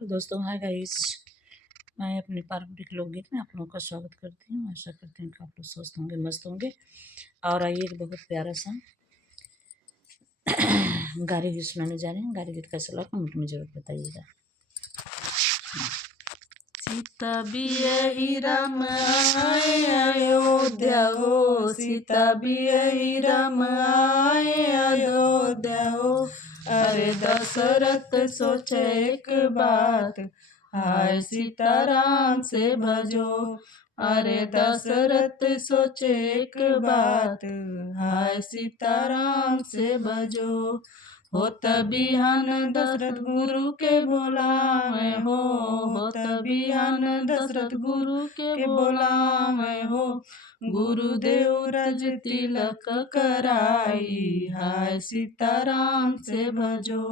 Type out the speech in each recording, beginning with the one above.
तो दोस्तों hi guys, मैं अपने पारंपरिक लोकगीत में आप लोगों का स्वागत करती हूँ। आशा करती हूँ कि आप लोग स्वस्थ होंगे, मस्त होंगे। और आइए एक बहुत प्यारा सा गारी गीत सुनाने जा रहे हैं। गारी गीत कैसा लगा कमेंट में जरूर बताइएगा। सीता बियही राम आए अयोध्या हो, सीता बियही राम आए अयोध्या हो। अरे दशरथ सोचे एक बात, हाय सीताराम से भजो। अरे दशरथ सोचे एक बात, हाय सीताराम से भजो। होत बिहान दशरथ गुरु के बोलावे हो, होत बिहान दशरथ गुरु के बोलावे हो। गुरुदेव रज तिलक कराई, हाय सीताराम से भजो।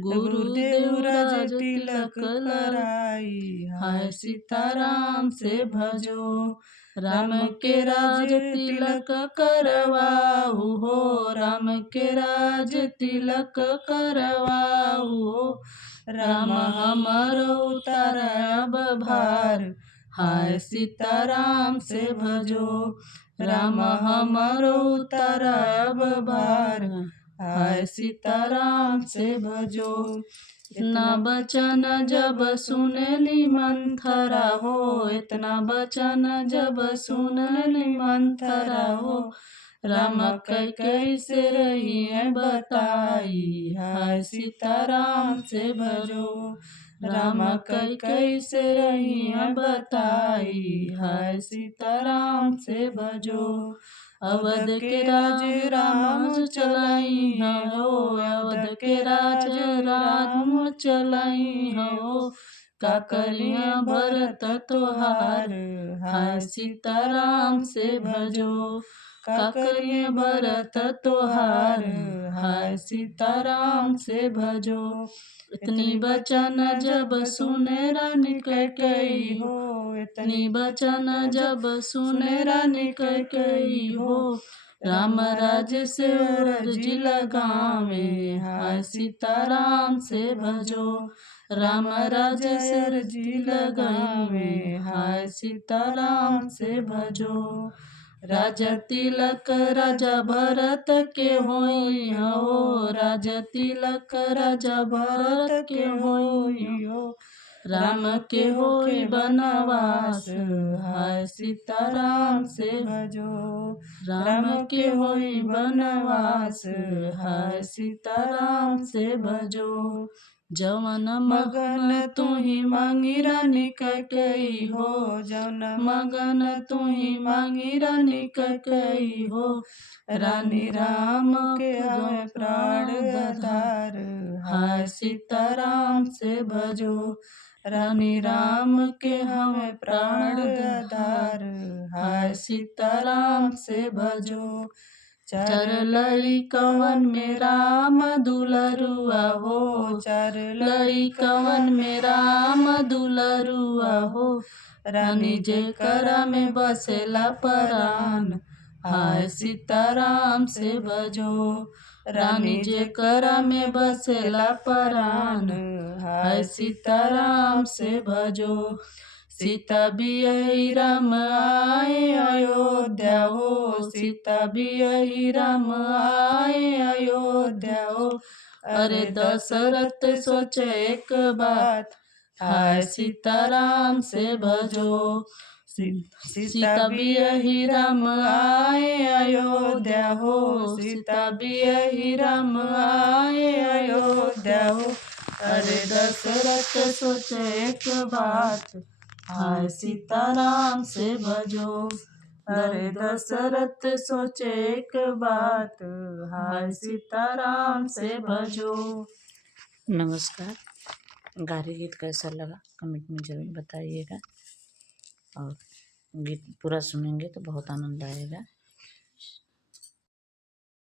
गुरुदेव रज तिलक कराई, हाय सीताराम से भजो। राम के राज तिलक करवाऊ हो, राम के राज तिलक करवाऊ हो। राम हमारो उतार अब भार, हाय सीताराम से भजो। राम हमारो उतार अब भार, हाय सीताराम से भजो। इतना बचन जब सुनली मंथरा हो, इतना बचन जब सुनली मंथरा हो। राम कैसे रही है बताई, हाय सीताराम से भजो। राम कैसे रही है बताई, हाय सीताराम से भजो। अवध के राज राम चलाई हो, अवध के राज राम चलाई हो। का करिया भरत तोहार, हाय सीताराम से भजो। का करिया भरत तोहार, हाय सीताराम से भजो। इतनी बचन जब सुने रानी कैकेयी हो, इतनी बचन जब सुने रानी कैकेयी हो। राम राज से अर्जी लगावे, हाय सीताराम से भजो। राम राज से अर्जी लगावे, हाय सीताराम से भजो। राजा तिलक राजा भरत के होई हो, राजा तिलक राजा भरत के होई हो। राम के होई बनवास, हाय सीताराम से भजो। राम के होई बनवास, हाय सीताराम से भजो। जवन मगन तू ही मांगी रानी कैकेयी हो, जवन मगन तू ही मांगी रानी कैकेयी हो। रानी राम के हमें प्राण आधार, हाय सीताराम से भजो। रानी राम के हमें प्राण आधार, हाय सीताराम से भजो। चार लड़िकवन में राम दुलरुआ हो, चार लड़िकवन में राम दुलरुआ हो। रानी जेकरा में बसेला परान, हाय सीताराम से भजो। रानी जेकरा में बसेला परान, हाय सीताराम से भजो। सीता बियही राम आए अयोध्या हो, सीता बियही राम आए अयोध्या हो। अरे दशरथ सोचे एक बात, हाय सीताराम से भजो। सीता बियही राम आए अयोध्या हो, सीता बियही राम आए अयोध्या हो। अरे दशरथ सोचे एक बात, हाय सीताराम से भजो। अरे दशरथ सोचे एक बात, हाय सीताराम से भजो। नमस्कार। गारी गीत कैसा लगा कमेंट में जरूर बताइएगा, और गीत पूरा सुनेंगे तो बहुत आनंद आएगा।